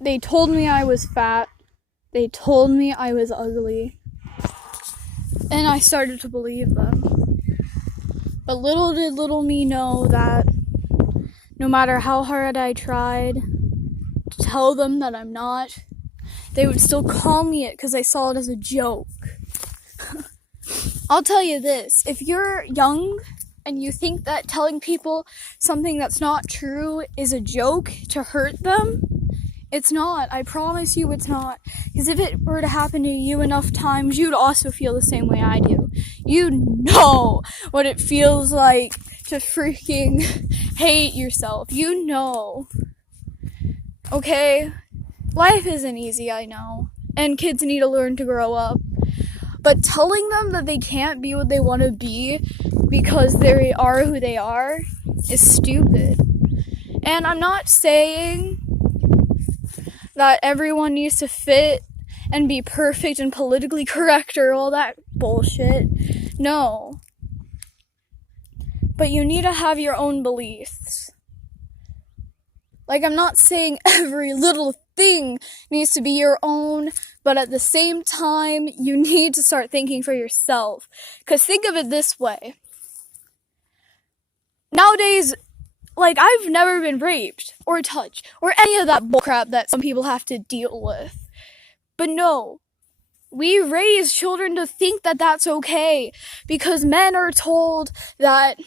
They told me I was fat. They told me I was ugly. And I started to believe them. But little did little me know that no matter how hard I tried to tell them that I'm not, they would still call me it because they saw it as a joke. I'll tell you this, if you're young and you think that telling people something that's not true is a joke to hurt them, it's not. I promise you it's not. Because if it were to happen to you enough times, you'd also feel the same way I do. You know what it feels like to freaking hate yourself. You know. Okay? Life isn't easy, I know. And kids need to learn to grow up. But telling them that they can't be what they want to be because they are who they are is stupid. And I'm not saying that everyone needs to fit and be perfect and politically correct or all that bullshit. No. But you need to have your own beliefs. Like, I'm not saying every little thing needs to be your own, but at the same time, you need to start thinking for yourself. Because think of it this way. Nowadays, like, I've never been raped or touched or any of that bullcrap that some people have to deal with. But no, we raise children to think that that's okay because men are told that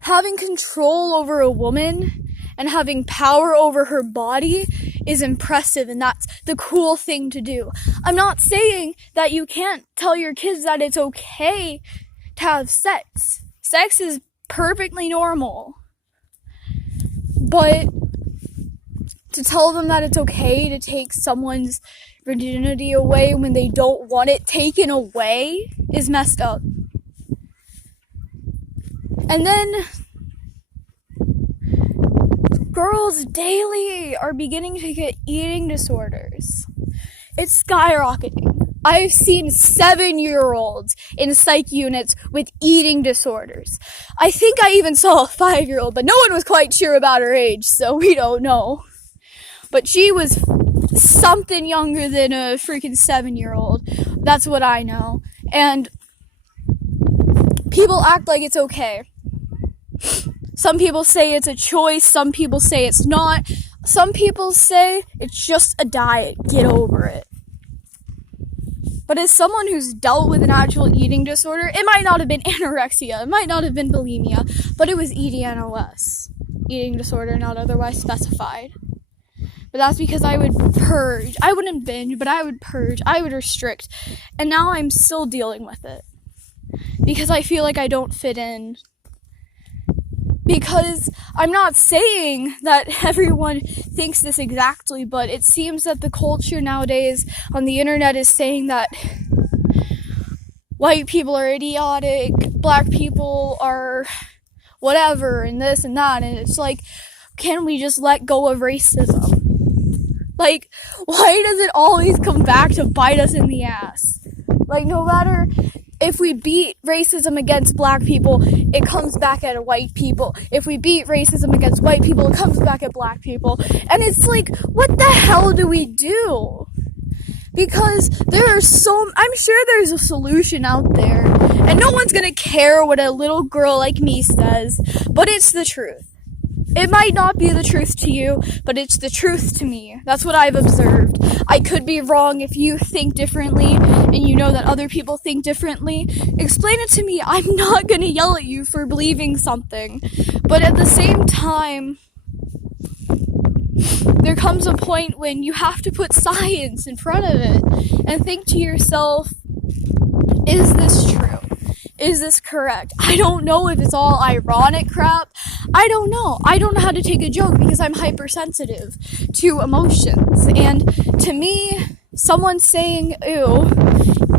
having control over a woman and having power over her body is impressive and that's the cool thing to do. I'm not saying that you can't tell your kids that it's okay to have sex. Sex is perfectly normal. But to tell them that it's okay to take someone's virginity away when they don't want it taken away is messed up. And then girls daily are beginning to get eating disorders. It's skyrocketing. I've seen 7-year-olds in psych units with eating disorders. I think I even saw a 5-year-old, but no one was quite sure about her age, so we don't know. But she was something younger than a freaking 7-year-old. That's what I know. And people act like it's okay. Some people say it's a choice. Some people say it's not. Some people say it's just a diet. Get over it. But as someone who's dealt with an actual eating disorder, it might not have been anorexia, it might not have been bulimia, but it was EDNOS, eating disorder not otherwise specified. But that's because I would purge. I wouldn't binge, but I would purge. I would restrict. And now I'm still dealing with it. Because I feel like I don't fit in. Because I'm not saying that everyone thinks this exactly, but it seems that the culture nowadays on the internet is saying that white people are idiotic, black people are whatever, and this and that, and it's like, can we just let go of racism? Like, why does it always come back to bite us in the ass? Like, no matter if we beat racism against black people, it comes back at white people. If we beat racism against white people, it comes back at black people. And it's like, what the hell do we do? Because I'm sure there's a solution out there. And no one's gonna care what a little girl like me says. But it's the truth. It might not be the truth to you, but it's the truth to me. That's what I've observed. I could be wrong if you think differently and you know that other people think differently. Explain it to me. I'm not going to yell at you for believing something. But at the same time, there comes a point when you have to put science in front of it and think to yourself, is this true? Is this correct? I don't know if it's all ironic crap. I don't know. I don't know how to take a joke because I'm hypersensitive to emotions. And to me, someone saying, ew,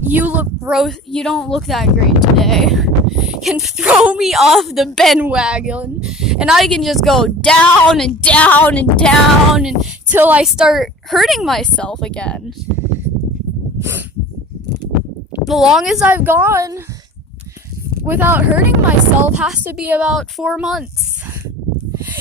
you look gross, you don't look that great today, can throw me off the bandwagon. And I can just go down and down and down until I start hurting myself again. The longest I've gone without hurting myself has to be about 4 months.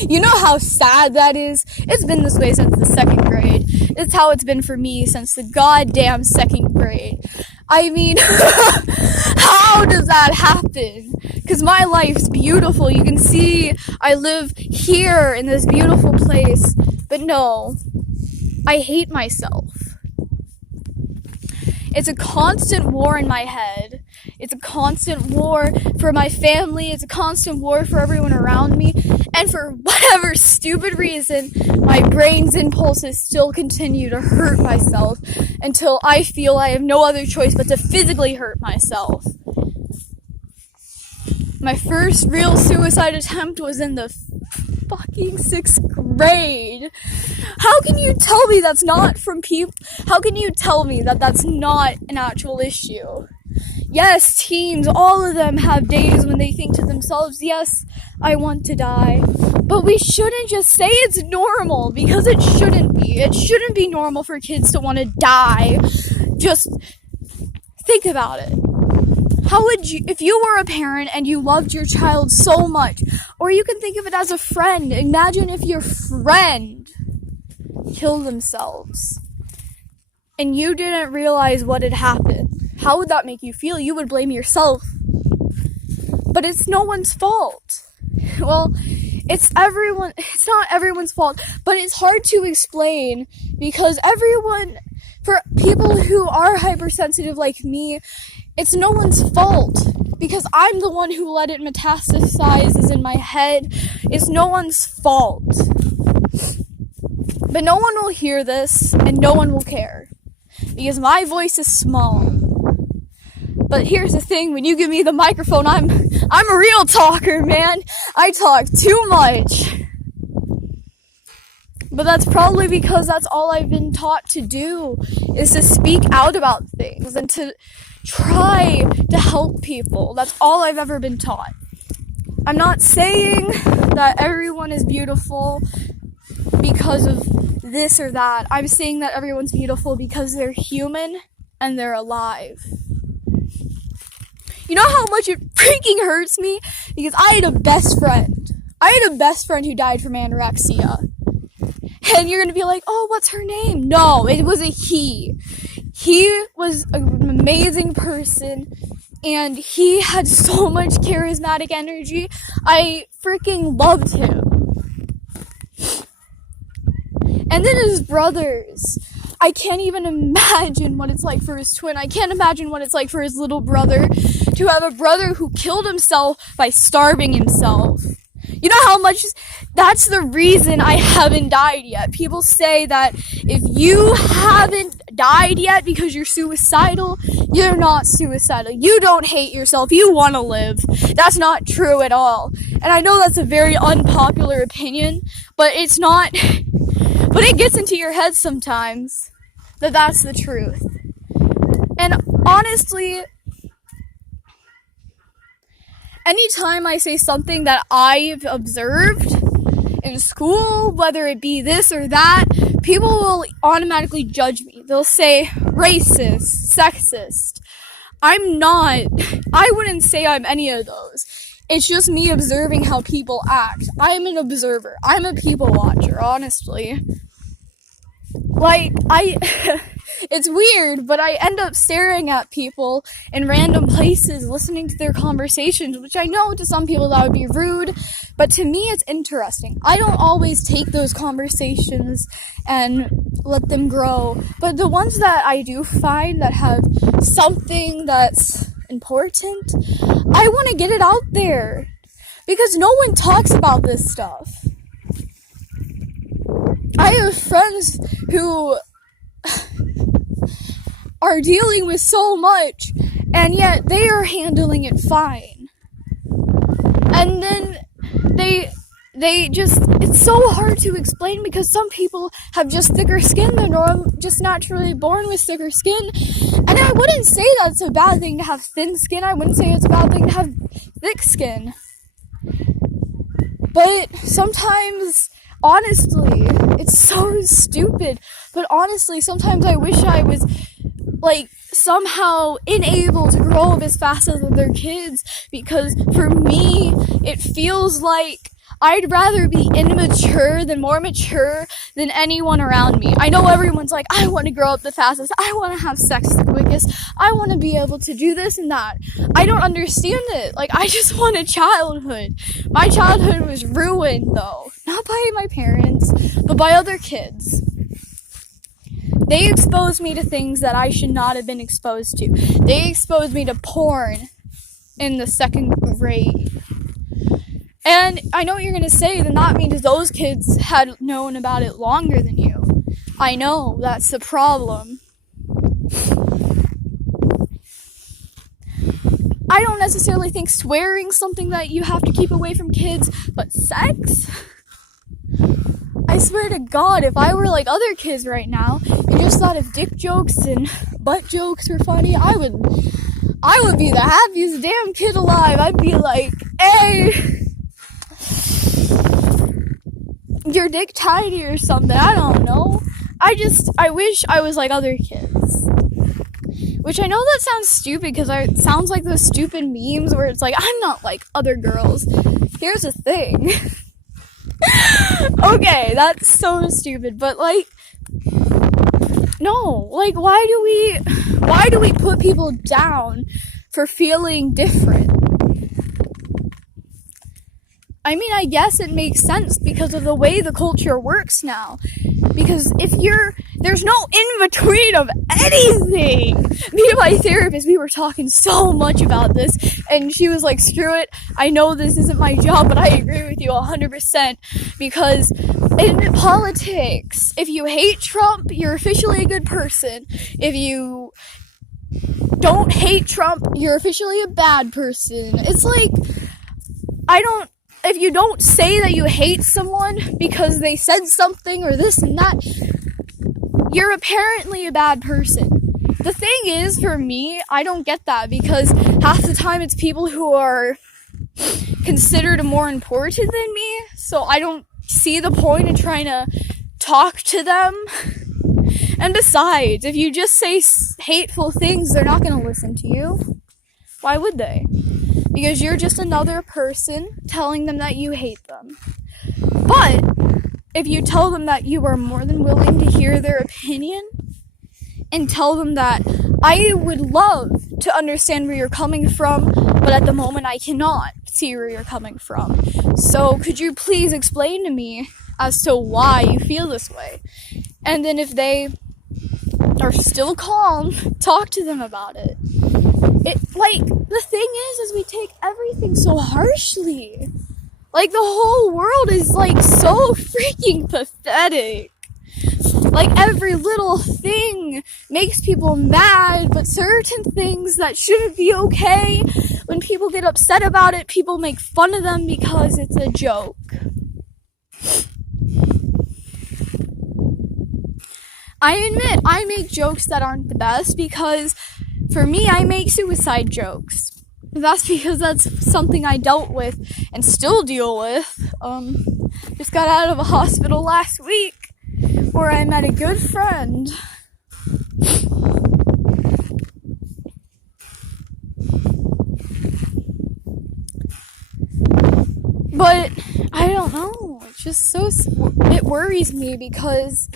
You know how sad that is? It's been this way since the 2nd grade. It's how it's been for me since the goddamn 2nd grade. I mean, how does that happen? Because my life's beautiful. You can see I live here in this beautiful place. But no, I hate myself. It's a constant war in my head. It's a constant war for my family. It's a constant war for everyone around me. And for whatever stupid reason, my brain's impulses still continue to hurt myself until I feel I have no other choice but to physically hurt myself. My first real suicide attempt was in the fucking 6th grade. How can you tell me that's not from people? How can you tell me that that's not an actual issue? Yes, teens, all of them have days when they think to themselves, yes, I want to die. But we shouldn't just say it's normal, because it shouldn't be. It shouldn't be normal for kids to want to die. Just think about it. How would you, if you were a parent and you loved your child so much, or you can think of it as a friend, imagine if your friend killed themselves and you didn't realize what had happened. How would that make you feel? You would blame yourself. But it's no one's fault. Well, it's not everyone's fault, but it's hard to explain because for people who are hypersensitive like me, it's no one's fault because I'm the one who let it metastasize in my head. It's no one's fault. But no one will hear this and no one will care because my voice is small. But here's the thing, when you give me the microphone, I'm a real talker, man. I talk too much. But that's probably because that's all I've been taught to do, is to speak out about things and to try to help people. That's all I've ever been taught. I'm not saying that everyone is beautiful because of this or that. I'm saying that everyone's beautiful because they're human and they're alive. You know how much it freaking hurts me? Because I had a best friend. Who died from anorexia. And you're gonna be like, oh, what's her name? No, it was a he. He was an amazing person, and he had so much charismatic energy. I freaking loved him. And then his brothers. I can't even imagine what it's like for his twin. I can't imagine what it's like for his little brother to have a brother who killed himself by starving himself. You know how much, that's the reason I haven't died yet. People say that if you haven't died yet because you're suicidal, you're not suicidal. You don't hate yourself. You want to live. That's not true at all. And I know that's a very unpopular opinion, but it's not, but it gets into your head sometimes that that's the truth. And honestly, anytime I say something that I've observed in school, whether it be this or that, people will automatically judge me. They'll say racist, sexist. I wouldn't say I'm any of those. It's just me observing how people act. I'm an observer. I'm a people watcher, honestly. It's weird, but I end up staring at people in random places, listening to their conversations, which I know to some people that would be rude, but to me it's interesting. I don't always take those conversations and let them grow, but the ones that I do find that have something that's important, I want to get it out there, because no one talks about this stuff. I have friends who are dealing with so much, and yet they are handling it fine. And then it's so hard to explain because some people have just thicker skin. They're just naturally born with thicker skin. And I wouldn't say that's a bad thing to have thin skin. I wouldn't say it's a bad thing to have thick skin. But sometimes, honestly, it's so stupid, but honestly, sometimes I wish I was somehow unable to grow up as fast as other kids, because for me, it feels like I'd rather be immature than more mature than anyone around me. I know everyone's like, I want to grow up the fastest, I want to have sex the quickest, I want to be able to do this and that. I don't understand it. Like, I just want a childhood. My childhood was ruined, though. Not by my parents, but by other kids. They exposed me to things that I should not have been exposed to. They exposed me to porn in the 2nd grade. And I know what you're going to say, then that means those kids had known about it longer than you. I know, that's the problem. I don't necessarily think swearing's something that you have to keep away from kids, but sex? I swear to God, if I were like other kids right now and just thought if dick jokes and butt jokes were funny, I would be the happiest damn kid alive. I'd be like, hey, your dick tiny or something, I don't know. I wish I was like other kids. Which I know that sounds stupid because it sounds like those stupid memes where it's like, I'm not like other girls. Here's the thing. Okay, that's so stupid, but like, no, like, why do we put people down for feeling different? I mean, I guess it makes sense because of the way the culture works now. Because there's no in-between of anything. Me and my therapist, we were talking so much about this, and she was like, screw it, I know this isn't my job, but I agree with you 100%, because in politics, if you hate Trump, you're officially a good person. If you don't hate Trump, you're officially a bad person. It's like, if you don't say that you hate someone because they said something or this and that, you're apparently a bad person. The thing is, for me, I don't get that because half the time it's people who are considered more important than me, so I don't see the point in trying to talk to them. And besides, if you just say hateful things, they're not going to listen to you. Why would they? Because you're just another person telling them that you hate them. But if you tell them that you are more than willing to hear their opinion and tell them that I would love to understand where you're coming from, but at the moment I cannot see where you're coming from. So could you please explain to me as to why you feel this way? And then if they are still calm, talk to them about it. The thing is we take everything so harshly. Like, the whole world is, like, so freaking pathetic. Like, every little thing makes people mad, but certain things that shouldn't be okay, when people get upset about it, people make fun of them because it's a joke. I admit, I make jokes that aren't the best because, for me, I make suicide jokes. That's because that's something I dealt with and still deal with. Just got out of a hospital last week where I met a good friend. But I don't know. It's just it worries me because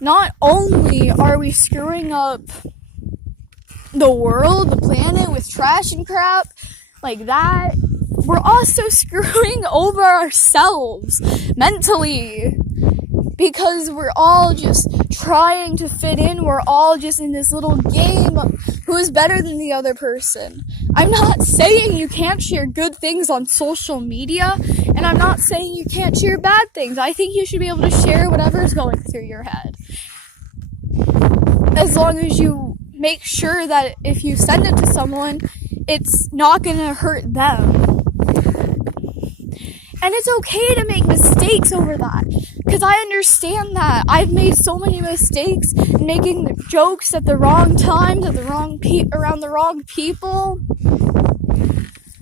not only are we screwing up the world, the planet with trash and crap like that, we're also screwing over ourselves mentally because we're all just trying to fit in. We're all just in this little game of who is better than the other person. I'm not saying you can't share good things on social media, and I'm not saying you can't share bad things. I think you should be able to share whatever's going through your head, as long as you make sure that if you send it to someone, it's not gonna hurt them. And it's okay to make mistakes over that, because I understand that. I've made so many mistakes making jokes at the wrong times, at the wrong around the wrong people.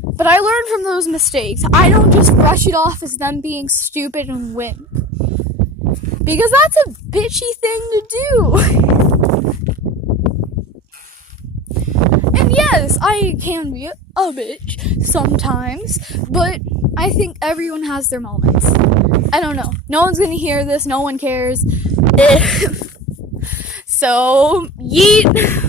But I learned from those mistakes. I don't just brush it off as them being stupid and wimp, because that's a bitchy thing to do. And yes, I can be a bitch sometimes, but I think everyone has their moments. I don't know. No one's gonna hear this. No one cares. So, yeet.